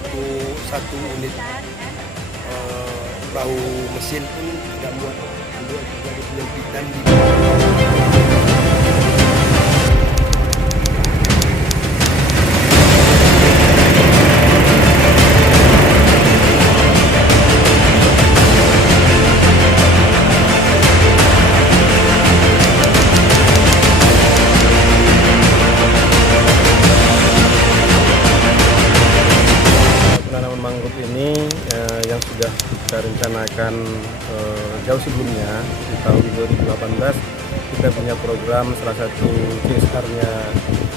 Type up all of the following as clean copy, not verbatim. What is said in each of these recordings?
untuk satu unit perahu mesin pun tidak muat untuk terjadi penyempitan di penanaman mangrove ini yang sudah kita rencanakan jauh sebelumnya di tahun 2018. Kita punya program, salah satu CSR-nya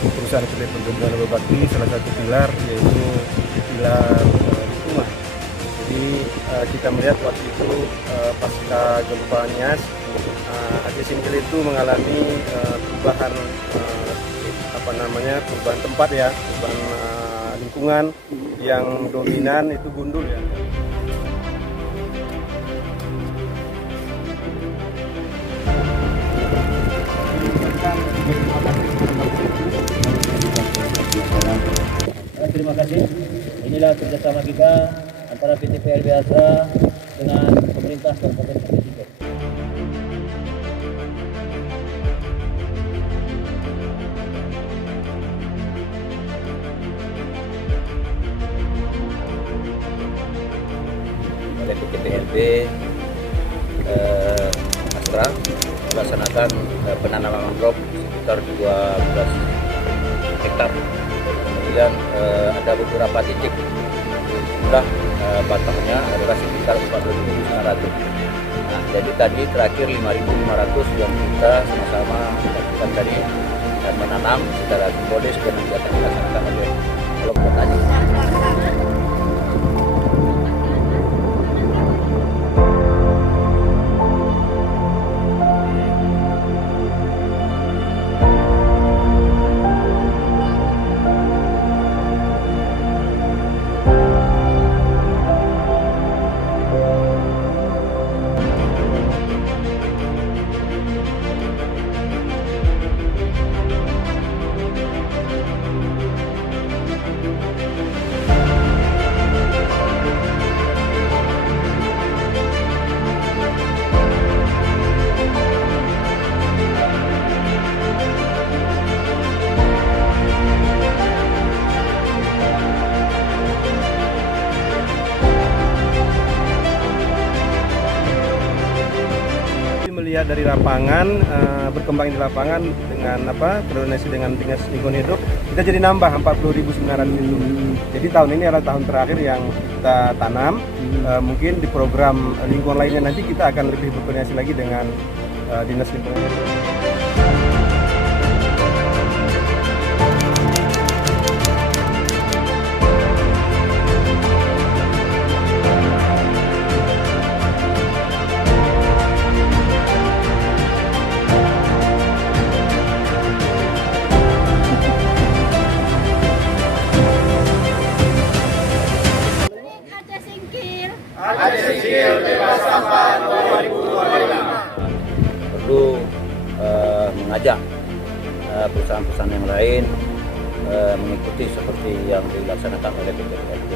perusahaan Kedai Perkebunan Berbakti, salah satu pilar yaitu pilar lingkungan. Jadi kita melihat waktu itu pasca gempa Nias, Aceh Singkil itu mengalami perubahan perubahan tempat ya, perubahan lingkungan yang dominan itu gundul ya. Terima kasih. Inilah kerjasama kita antara PT PLB Asra dengan pemerintah Kabupaten Aceh Singkil. Oleh PT PLB Astra melaksanakan penanaman mangrove sekitar 12 hektar. Kemudian ada beberapa titik jumlah batangnya adalah sekitar 4.900. Nah, jadi tadi terakhir 5.500 yang kita sama-sama lakukan tadi dan menanam secara simbolis dan juga dilaksanakan oleh kelompok tani. Melihat dari lapangan, berkembang di lapangan dengan koordinasi dengan Dinas Lingkungan Hidup, kita jadi nambah 40.900 itu. Jadi tahun ini adalah tahun terakhir yang kita tanam. Mungkin di program lingkungan lainnya nanti kita akan lebih berkoordinasi lagi dengan Dinas Lingkungan Hidup. Aceh Singkil bebas sampah 2025. Perlu mengajak perusahaan-perusahaan yang lain mengikuti seperti yang dilaksanakan oleh PT PLB.